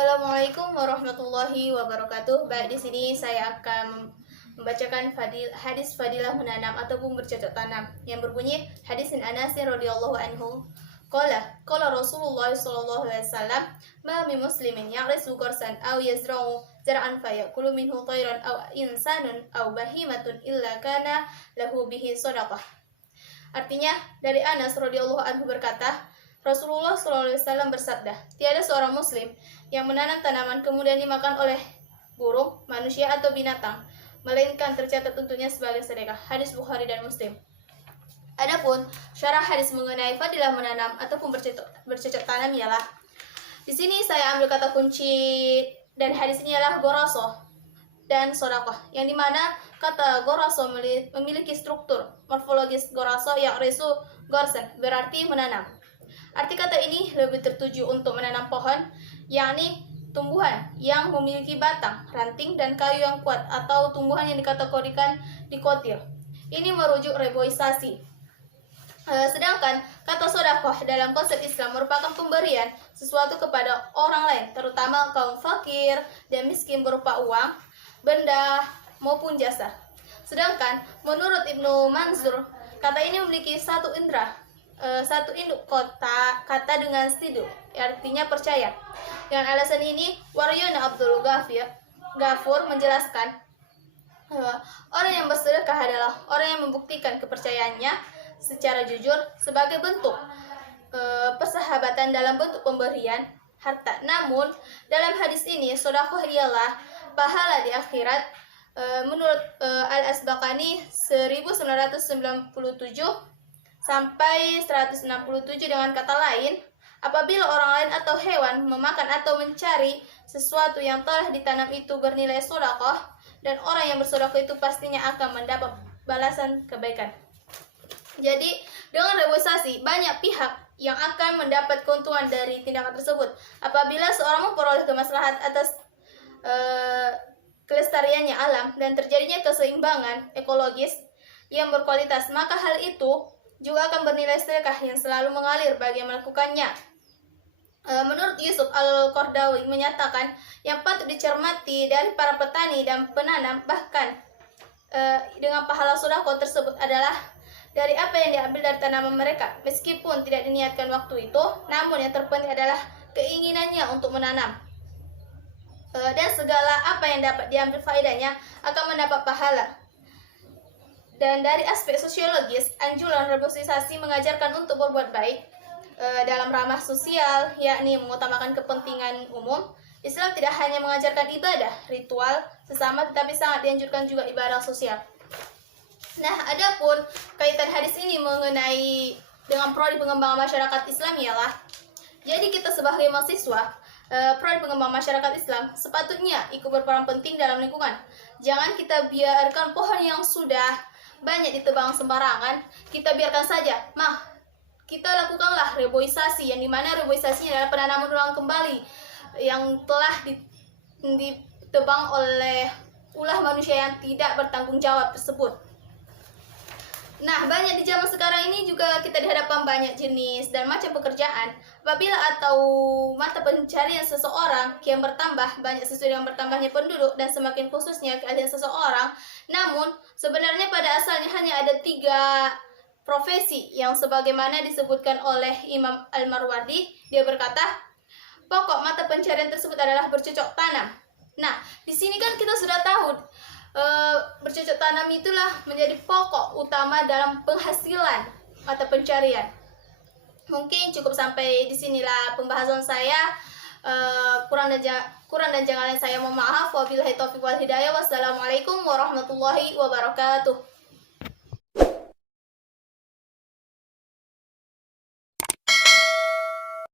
Assalamualaikum warahmatullahi wabarakatuh. Baik, di sini saya akan membacakan hadis fadilah menanam ataupun bercocok tanam yang berbunyi hadis Anas radhiyallahu anhu. Qala Rasulullah sallallahu alaihi wasallam, "Ma min muslimin ya'risu qarsan aw yazra'u zar'an fayakulu minhu tayran aw insanun aw bahimatun illa kana lahu bihi shadaqah." Artinya, dari Anas radhiyallahu anhu berkata, Rasulullah SAW bersabda, tiada seorang muslim yang menanam tanaman kemudian dimakan oleh burung, manusia atau binatang, melainkan tercatat untuknya sebagai sedekah. Hadis Bukhari dan Muslim. Adapun syarah hadis mengenai fadilah menanam ataupun bercocok tanam ialah, di sini saya ambil kata kunci dan hadis ini adalah goroso dan sodakoh, yang dimana kata goroso memiliki struktur morfologis goroso yang resu gorsen, berarti menanam. Arti kata ini lebih tertuju untuk menanam pohon, yakni tumbuhan yang memiliki batang, ranting, dan kayu yang kuat, atau tumbuhan yang dikategorikan dikotil. Ini merujuk reboisasi. Sedangkan kata sodakoh dalam konsep Islam merupakan pemberian sesuatu kepada orang lain, terutama kaum fakir dan miskin berupa uang, benda, maupun jasa. Sedangkan menurut Ibnu Mansur, kata ini memiliki satu induk kata dengan sidu, artinya percaya. Dengan alasan ini, Waryana Abdul Ghafur menjelaskan orang yang bersedekah adalah orang yang membuktikan kepercayaannya secara jujur sebagai bentuk persahabatan dalam bentuk pemberian harta. Namun, dalam hadis ini, sedekah ialah pahala di akhirat. Menurut Al-Asbaqani 1997 sampai 167 dengan kata lain, apabila orang lain atau hewan memakan atau mencari sesuatu yang telah ditanam itu bernilai sedekah, dan orang yang bersedekah itu pastinya akan mendapat balasan kebaikan. Jadi, dengan reboisasi, banyak pihak yang akan mendapat keuntungan dari tindakan tersebut. Apabila seorang memperoleh kemaslahat atas kelestariannya alam dan terjadinya keseimbangan ekologis yang berkualitas, maka hal itu juga akan bernilai sedekah yang selalu mengalir bagi yang melakukannya. Menurut Yusuf Al-Qardawi menyatakan, yang patut dicermati dari para petani dan penanam bahkan dengan pahala sedekah tersebut adalah dari apa yang diambil dari tanaman mereka. Meskipun tidak diniatkan waktu itu, namun yang terpenting adalah keinginannya untuk menanam. Dan segala apa yang dapat diambil faedahnya akan mendapat pahala. Dan dari aspek sosiologis, anjuran reboisasi mengajarkan untuk berbuat baik dalam ramah sosial, yakni mengutamakan kepentingan umum. Islam tidak hanya mengajarkan ibadah, ritual sesama, tetapi sangat dianjurkan juga ibadah sosial. Nah, adapun kaitan hadis ini mengenai dengan prodi pengembangan masyarakat Islam ialah, jadi kita sebagai mahasiswa, prodi pengembangan masyarakat Islam sepatutnya ikut berperan penting dalam lingkungan. Jangan kita biarkan pohon yang sudah banyak ditebang sembarangan, kita biarkan saja. Kita lakukanlah reboisasi, yang dimana reboisasinya adalah penanaman ulang kembali yang telah ditebang oleh ulah manusia yang tidak bertanggung jawab tersebut. Nah, banyak di zaman sekarang ini juga kita dihadapkan banyak jenis dan macam pekerjaan. Apabila atau mata pencarian seseorang kian bertambah, banyak sesuai dengan bertambahnya penduduk dan semakin khususnya keahlian seseorang. Namun, sebenarnya pada asalnya hanya ada 3 profesi yang sebagaimana disebutkan oleh Imam Al-Marwazi. Dia berkata, pokok mata pencarian tersebut adalah bercocok tanam. Nah, di sini kan kita sudah tahu bercocok tanam itulah menjadi pokok utama dalam penghasilan mata pencarian. Mungkin cukup sampai di sinilah pembahasan saya. Kurang dan jangan saya mohon maaf. Wabillahi taufiq wal hidayah. Wassalamualaikum warahmatullahi wabarakatuh.